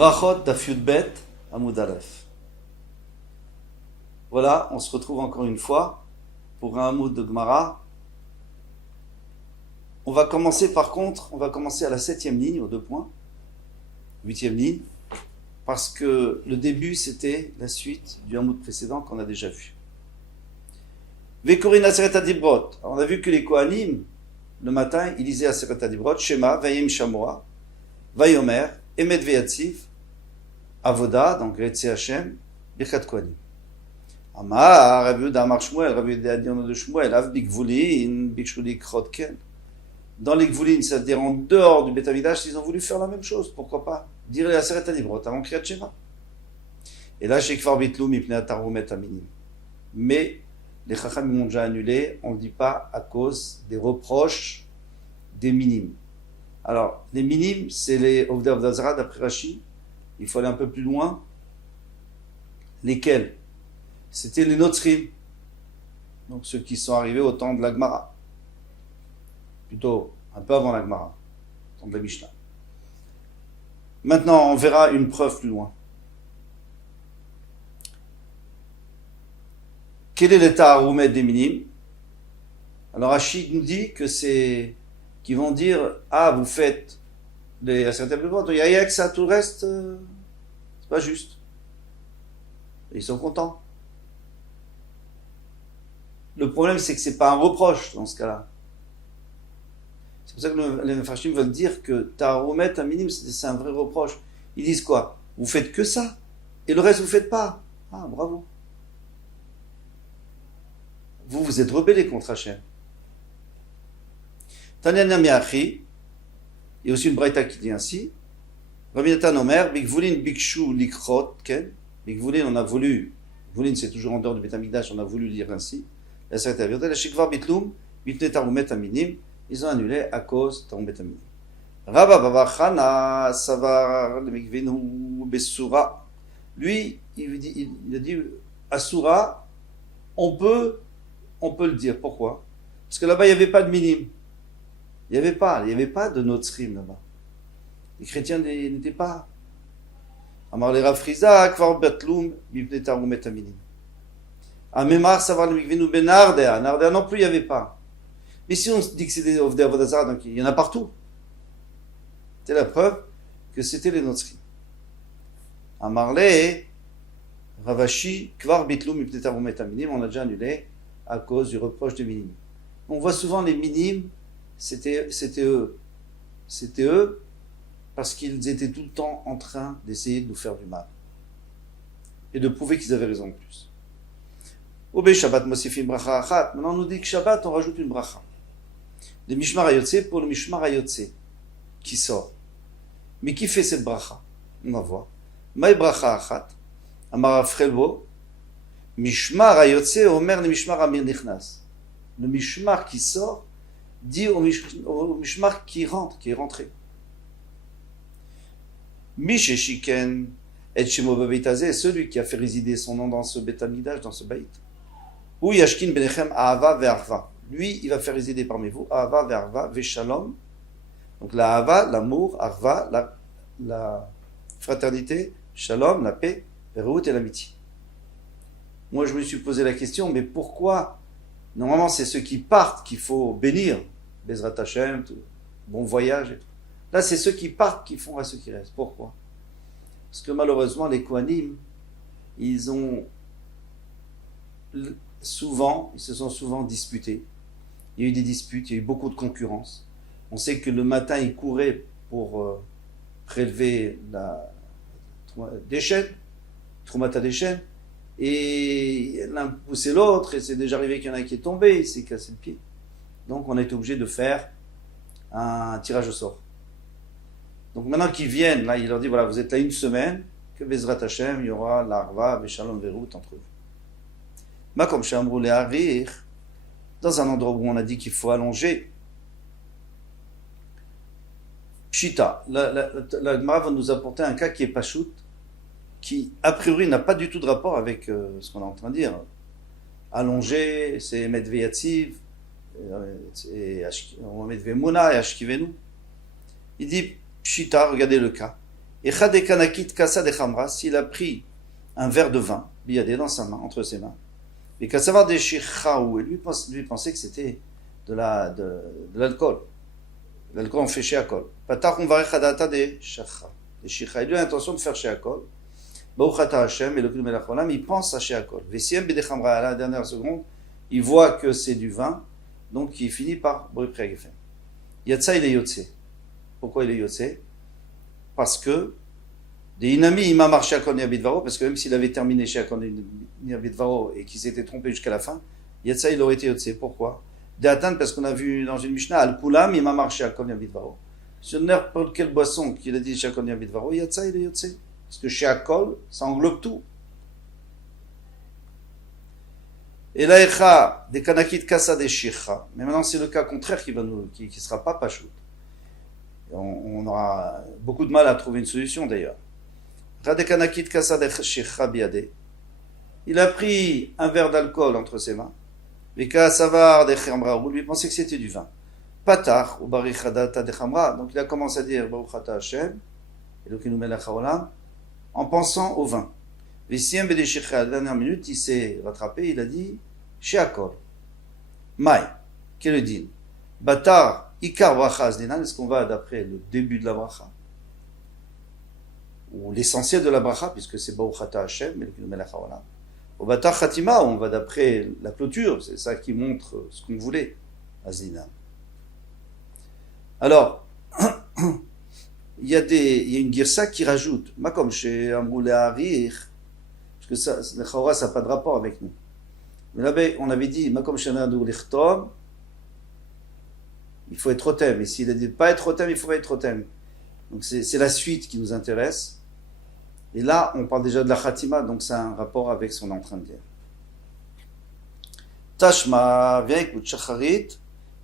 Brachot Daf Yudbet Amud Aleph. Voilà, on se retrouve encore une fois pour un Amud de Gemara. On va commencer à la 7e ligne, aux 2 points, 8e ligne, parce que le début c'était la suite du Amud précédent qu'on a déjà vu. Vekorin Aseret Adibrot. On a vu que les Kohanim, le matin, ils lisaient Aseret Adibrot, Shema, Vayim Shamoa, Vayomer, Emet Veyatziv, Avoda, donc Retze Hashem, Birkat Kohanim. Amar, Rabbi Yehuda Amar Shmuel, Rabbi Yehuda Adiono de Shmuel, Av Bikvulin, Bikshuli Krotken. Dans les Gvulin, c'est-à-dire en dehors du Beth Amikdash, ils ont voulu faire la même chose, pourquoi pas dire les Aseret Adibrot avant Kriyat Shema. Et là, chez Kfar Bitlu, Mipnei Atarumet Aminim. Mais les Chachamim ont déjà annulé, on ne le dit pas à cause des reproches des minimes. Alors, les minimes, c'est les Ovdei Avodah Zara d'après Rashi. Il faut aller un peu plus loin. Lesquels? C'était les Notzrim. Donc ceux qui sont arrivés au temps de la Gemara. Plutôt un peu avant la Gemara, au temps de la Mishnah. Maintenant, on verra une preuve plus loin. Quel est l'état aroumet des minimes? Alors Rachid nous dit que c'est qu'ils vont dire vous faites les Aseret Adibrot, il y a que ça, tout le reste c'est pas juste. Et ils sont contents. Le problème c'est que c'est pas un reproche dans ce cas-là. C'est pour ça que les Mefarshim veulent dire que Taharoumet un minimum c'est un vrai reproche. Ils disent quoi? Vous faites que ça et le reste vous faites pas. Ah bravo. Vous êtes rebellés contre Hachem. Tanya Miachi, il y a aussi une braïta qui dit ainsi. Rabbi Natan Omer, Bikvulin Bikshu Likrot, Ken. Bikvulin, on a voulu, Bikvulin c'est toujours en dehors du Beth Amikdash, on a voulu lire ainsi. La Aseret Adibrot, la Shekvar Bitlum, Bitne Tarumet Aminim, ils ont annulé à cause de Tarumet Aminim. Rabba Baba Chana, Savar, le Mikvenu, Besura. Lui, il a dit, Asura, on peut le dire. Pourquoi? Parce que là-bas, il n'y avait pas de minime. Il n'y avait pas de Notzrim là-bas. Les chrétiens n'étaient pas. Amar le Rav Friza, Kvar Betlum, Bibne Tarumet Aminim. Amemar, Savar le Mikvenu Benardea. Nardea non plus, il n'y avait pas. Mais si on dit que c'est des Ovdei Avodah Zara, donc il y en a partout. C'est la preuve que c'était les Notzrim. Amar le Ravashi, Kvar Betlum, Bibne Tarumet Aminim, on a déjà annulé à cause du reproche des minimes. On voit souvent les minimes, c'était eux. C'était eux parce qu'ils étaient tout le temps en train d'essayer de nous faire du mal. Et de prouver qu'ils avaient raison de plus. Obé Shabbat Mosifim Bracha Achat. Maintenant on nous dit que Shabbat on rajoute une bracha. Le Mishmar HaYotze pour le Mishmar HaYotze qui sort. Mais qui fait cette bracha? On va voir. Maï Bracha Achat. Amar Frelbo. Mishmar HaYotze Omer le Mishmar Amir Nichnas. Le Mishmar qui sort dit au Mishmar qui rentre, qui est rentré. Misheshiken et Shemo Bebeit Hazeh, celui qui a fait résider son nom dans ce Beth Amikdash, dans ce Baït. Ou Yashkin Benechem Ahava Ve'arva. Lui, il va faire résider parmi vous Ahava Ve'arva Ve'shalom. Donc la Ahava, l'amour, Arva, la fraternité, Shalom, la paix, Ve'reut et l'amitié. Moi, je me suis posé la question, mais pourquoi? Normalement, c'est ceux qui partent qu'il faut bénir. Bezrat Hashem, bon voyage et tout. Là, c'est ceux qui partent qui font à ceux qui restent. Pourquoi? Parce que malheureusement, les Kohanim, ils se sont souvent disputés. Il y a eu des disputes, il y a eu beaucoup de concurrence. On sait que le matin, ils couraient pour prélever des chaînes, Troumata des chaînes, et l'un poussait l'autre, et c'est déjà arrivé qu'il y en a qui est tombé, il s'est cassé le pied. Donc on a été obligé de faire un tirage au sort. Donc maintenant qu'ils viennent, là il leur dit voilà, vous êtes là une semaine, que Bezrat Hashem, il y aura l'Arva, Veshalom Ve'reut entre vous. Makom Shamrou Le'arir, dans un endroit où on a dit qu'il faut allonger. Pshita, la Gemara va nous apporter un cas qui est Pachout, qui a priori n'a pas du tout de rapport avec ce qu'on est en train de dire. Allonger, c'est Emet Veyatziv, on va mettre Vemuna et Ashkivenu. Il dit Pshita, regardez le cas. Echad Kanakit Kasa de Khamra, s'il a pris un verre de vin, biyadé dans sa main, entre ses mains, et qu'à savoir des Shikhaou, et lui pensait que c'était de l'alcool. L'alcool on fait Sheakol. Patar on va Rechadata des Shakha. Des Shikha. Il a l'intention de faire Sheakol. Bauchata Hashem, et le Kul Melach Olam, il pense à Sheakol. Vesiem Bede Khamra, à la dernière seconde, il voit que c'est du vin, donc il finit par Boripri Agefen. Yatsa, il est Yotse. Pourquoi il est Yotse? Parce que des Inami, il m'a marché à Korniabidvaro, parce que même s'il avait terminé chez Korniabidvaro et qu'il s'était trompé jusqu'à la fin, Yatsa, il aurait été Yotse. Pourquoi? De Hatan, parce qu'on a vu dans une Mishnah, Al-Kulam, il m'a marché à Korniabidvaro. Sur n'importe quelle boisson qu'il a dit chez Korniabidvaro, Yatsa, il est Yotse. Parce que chez Akol, ça englobe tout. Et là, des Kanakit Kasa des Shikha. Mais maintenant, c'est le cas contraire qui sera pas Pachout. On aura beaucoup de mal à trouver une solution d'ailleurs. Il a pris un verre d'alcool entre ses mains. Lui pensait que c'était du vin. Patar, donc il a commencé à dire Hashem, en pensant au vin. À la dernière minute, il s'est rattrapé, il a dit Sheakol. Maï, quel est le din? Batar. Ikar bracha azdinan, est-ce qu'on va d'après le début de la bracha ou l'essentiel de la bracha, puisque c'est Bauchata Hashem, mais le Melech HaOlam. Au Batar Khatima, on va d'après la clôture, c'est ça qui montre ce qu'on voulait, azdinan. Alors, il y a une girsa qui rajoute, comme chez Amroulé Harir, parce que ça, le Chora, ça n'a pas de rapport avec nous. Mais là, on avait dit, comme chez Nadou Lichtom, il faut être rotem. Et s'il a dit pas être rotem, il faut pas être rotem. Donc c'est la suite qui nous intéresse. Et là, on parle déjà de la khatima, donc c'est un rapport avec ce qu'on est en train de dire. Tashma, viens écoute, shacharit,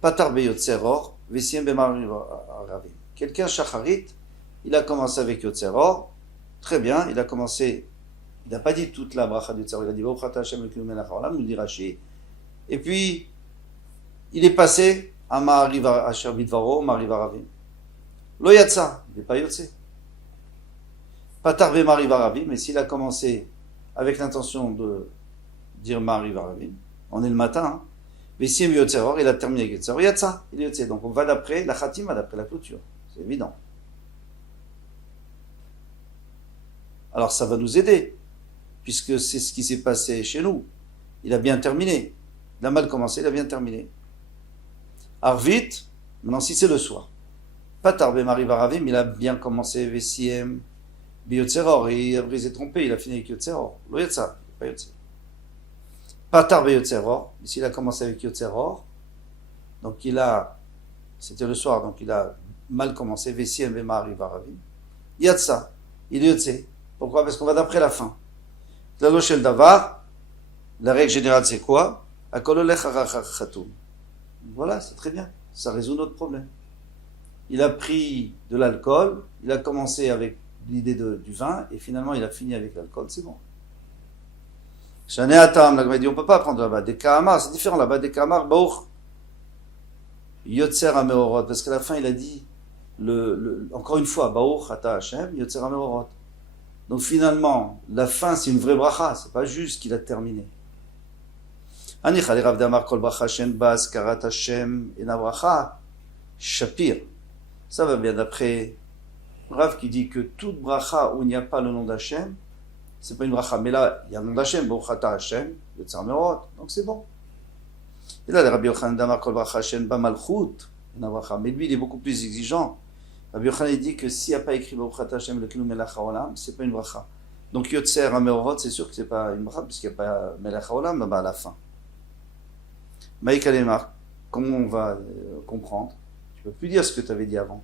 patar beyotzeror, vesiem bemaravim. Quelqu'un shacharit, il a commencé avec yotzeror, très bien, il a commencé, il n'a pas dit toute la bracha de yotzeror, il a dit Bauchata Hashem Elokeinu melech haolam, nous dit Rashi. Et puis, il est passé à Ma'ariv Asher Bidvaro, Ma'ariv Aravim. Lo Yatsa, il n'est pas Yotse. Patar ve Ma'ariv Aravim, mais s'il a commencé avec l'intention de dire Ma'ariv Aravim, on est le matin, mais si il a terminé avec Yotzeror, Yatsa, il est Yotse. Donc on va d'après la Khatima, d'après la clôture. C'est évident. Alors ça va nous aider, puisque c'est ce qui s'est passé chez nous. Il a bien terminé. Il a mal commencé, il a bien terminé. Arvit, maintenant si c'est le soir. Patar Bemari Varavim, il a bien commencé Vesiem, Biyotzeror, et après il s'est trompé, il a fini avec Yotzeror. Lo Yatsa, pas Yotse. Patar Beyotzeror, ici il a commencé avec Yotzeror, donc c'était le soir, donc il a mal commencé, Vesiem Bemari Varavim. Yatsa, il est Yotse. Pourquoi? Parce qu'on va d'après la fin. La Shel Davar, la règle générale c'est quoi? Akololech Arachachatoum. Voilà, c'est très bien. Ça résout notre problème. Il a pris de l'alcool, il a commencé avec l'idée du vin, et finalement il a fini avec l'alcool, c'est bon. Shane Atam, la dit on ne peut pas prendre là-bas. Des Kahamar, c'est différent là-bas. Des Kahamar, Bauch, Yotzer Ameorot, parce qu'à la fin il a dit, encore une fois, Bauch Ata Hashem, Yotzer Ameorot. Donc finalement, la fin c'est une vraie bracha, c'est pas juste qu'il a terminé. Anicha le Rav Damar kol bracha shen bas karat Hashem ena bracha shapir. Ça va bien d'après Rav qui dit que toute bracha où il n'y a pas le nom d'Hashem, c'est pas une bracha. Mais là, il y a le nom d'Hashem, Bauchata Hashem, Yotzer Merot, donc c'est bon. Et là, le Rabbi Yochanan Damar kol bracha shen ba malchut ena bracha. Mais lui, il est beaucoup plus exigeant. Rabbi Yochanan dit que s'il n'y a pas écrit Bauchata Hashem Elokeinu melech haolam, c'est pas une bracha. Donc Yotzer Merot, c'est sûr que c'est pas une bracha puisqu'il n'y a pas melech haolam là-bas à la fin. Maïk Alemar, comment on va comprendre? Tu ne peux plus dire ce que tu avais dit avant.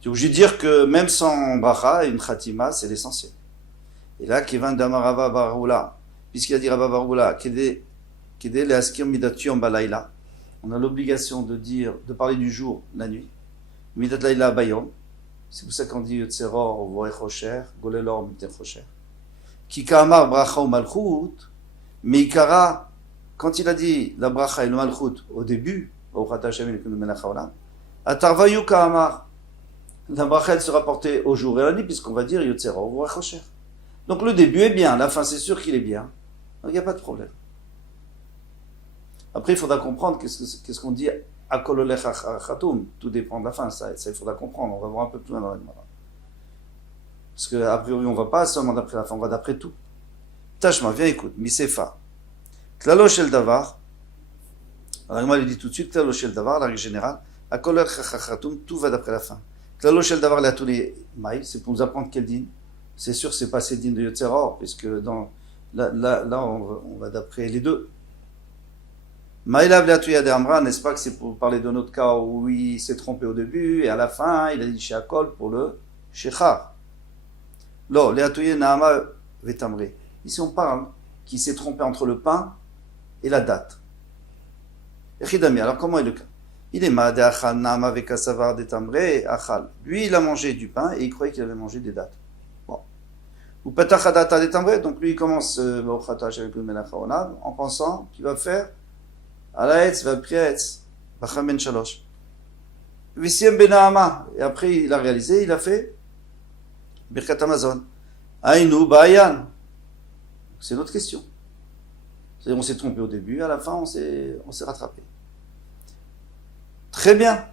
Tu es obligé de dire que même sans bracha, une khatima, c'est l'essentiel. Et là, Kevan Damarava Baroula, puisqu'il a dit Rava Baroula, Kede le Askir Midatium Balayla, on a l'obligation de parler du jour, la nuit. Midat Laila Bayom, c'est pour ça qu'on dit Yotzeror, Vorechocher, Golelor, Mitechocher. Kikamar Bracha ou Malchut, Meikara, quand il a dit la bracha et le malchut au début, Bauchata Hashem Elokeinu melech haolam, Atarvayu Ka'amar, La bracha sera portée au jour et à la nuit, puisqu'on va dire Yotzera ou Chosher. Donc le début est bien, la fin c'est sûr qu'il est bien. Donc il n'y a pas de problème. Après il faudra comprendre qu'est-ce qu'on dit Akololech Khatum. Tout dépend de la fin, ça il faudra comprendre. On va voir un peu plus loin dans la Gemara. Parce qu'a priori on ne va pas seulement d'après la fin, on va d'après tout. Tashma, viens écoute, Misefa. Klalo Shel Davar. Alors moi il dit tout de suite, Klalo Shel Davar, la règle générale, Akololech Khatum, tout va d'après la fin. Klalo Shel Davar, la tous les mailles, c'est pour nous apprendre quel din. C'est sûr que c'est pas ces din de Yotzera, puisque là on va d'après les deux. Maïlav Latouya de Amra, n'est-ce pas que c'est pour parler de notre cas où il s'est trompé au début et à la fin il a dit Sheakol pour le Shechar. Lo, Latouya Naama Vetamre. Ici on parle qu'il s'est trompé entre le pain et la date. Echidami, alors comment est le cas? Il est Maade Achal Naama Vekasavar Detamre Achal. Lui il a mangé du pain et il croyait qu'il avait mangé des dates. Bon. Ou Petachadata Detamre, donc lui il commence en pensant qu'il va faire Alaetz va prietz, Bachamen Shalosh. Visiem Benahama. Et après, il a réalisé, il a fait Birkat Amazon. Aïnou Bayan. C'est notre question. C'est-à-dire, on s'est trompé au début, à la fin, on s'est rattrapé. Très bien.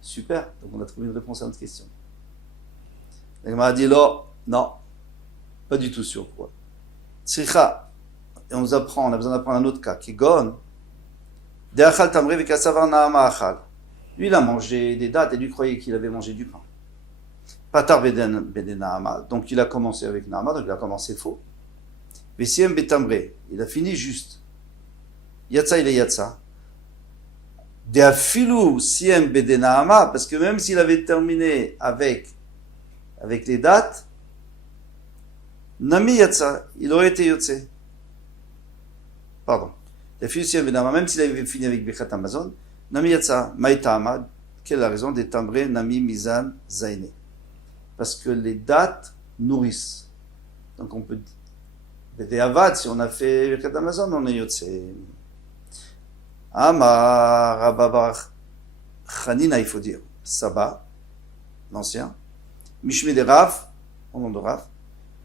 Super. Donc, on a trouvé une réponse à notre question. Il m'a dit, là, non. Pas du tout sûr. Quoi. Tzricha. Et on a besoin d'apprendre un autre cas, qui est Gon. Lui, il a mangé des dates et lui croyait qu'il avait mangé du pain. Patar beden Naama, donc il a commencé avec Naama, donc il a commencé faux. Vesiem betambre, il a fini juste. Yatsa il est Yatsa. De afilu siem beden Naama, parce que même s'il avait terminé avec les dates, Nami Yatsa, il aurait été Yotse. Pardon. Même s'il avait fini avec Birkat Amazon, Nami Yatsa, Maïtama, quelle est la raison des tambrés Nami Mizan Zaine? Parce que les dates nourrissent. Donc on peut dire, des avad, si on a fait Birkat Amazon, on est Yotse. Amar, Rababar, Chanina, il faut dire, Saba, l'ancien, Mishmi de Rav, au nom de Rav,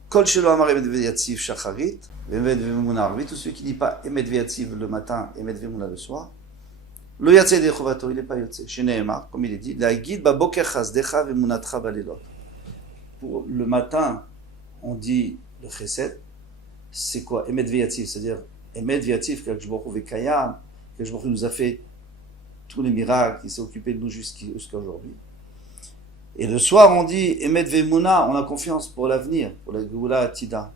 Kol Shelo Amar Emet Yatsiv Shacharit, Emet Vemuna Arvit, tout celui qui ne dit pas Emet Yatsiv le matin, Emet Vemuna le soir, Lo Yatse de Chovato, il n'est pas Yotse. Chez Nehemar, comme il est dit, La Gid Baboker Chazdecha Vemunatra Balelot. Pour le matin, on dit le Chesed, c'est quoi? Emet Yatsiv, c'est-à-dire Emet Yatsiv, que Baruch Hu Vekayam, que Baruch Hu nous a fait tous les miracles, il s'est occupé de nous jusqu'à aujourd'hui. Et le soir, on dit Emet Vemuna, on a confiance pour l'avenir, pour la Geoula Atida.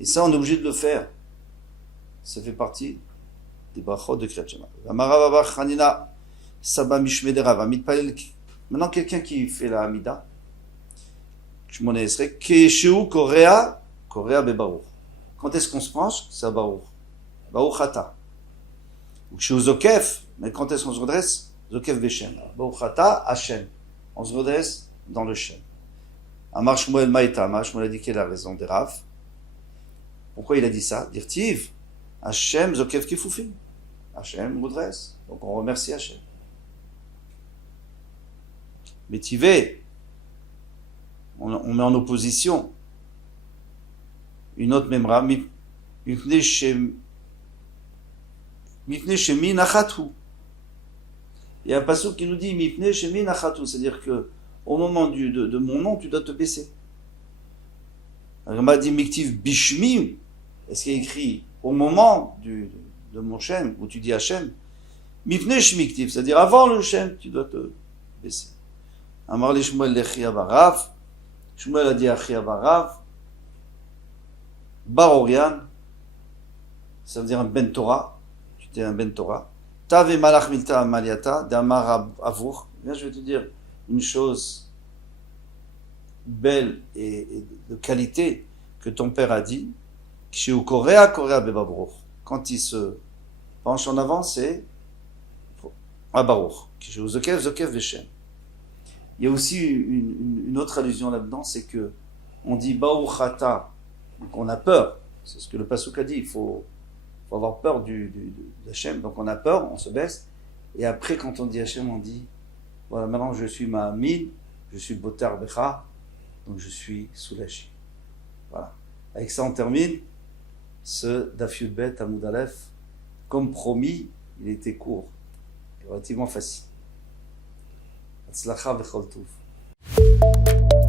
Et ça, on est obligé de le faire. Ça fait partie des brachot de Kriyat Shema. Maintenant, quelqu'un qui fait la Hamida, Shmona Esrei, Keshu Korea Bebaruch. Quand est-ce qu'on se penche? C'est à Baruch. Baruch Ata. Ou Keshu Zokef, mais quand est-ce qu'on se redresse? Zokef Beshem. Baruch Ata, Hashem. On se redresse dans le Shem. Amar Shmuel Maïtama, Shmuel a dit quelle est la raison des Rav. Pourquoi il a dit ça? Dirtiv, Hashem Zokef Kifufim. Hashem redresse. Donc on remercie Hashem. Mais Tivé, on met en opposition une autre memra, Mipne Shemi Nachatu. Il y a un passage qui nous dit Mipne Shemi Nachatu, c'est-à-dire que au moment de mon nom, tu dois te baisser. On m'a dit Miktiv Bishmi, est-ce qu'il y a écrit au moment de mon Shem, où tu dis Hashem, Mipne Shmiktiv, c'est-à-dire avant le Shem, tu dois te baisser. Amar li Shmuel lechia barav, Shmuel a dit achia barav, Barorian, ça veut dire un Ben Torah, tu t'es un Ben Torah. Tave malach milta maliata, d'amar avour. Là, je vais te dire une chose belle et de qualité que ton père a dit. Chez Korea Bebabroch. Quand il se penche en avant, c'est à Baruch. Chez Zokef Veshem. Il y a aussi une autre allusion là-dedans, c'est que on dit Baruch Ata, donc on a peur. C'est ce que le Pasuk a dit. Il faut avoir peur de Hashem. Donc on a peur, on se baisse. Et après, quand on dit Hashem, on dit Voilà, maintenant je suis Ma'amin, je suis Botar Becha, donc je suis soulagé. Voilà. Avec ça, on termine ce Daf Yudbet Amoud Aleph. Comme promis, il était court, relativement facile. Hatzlacha v'chol tov.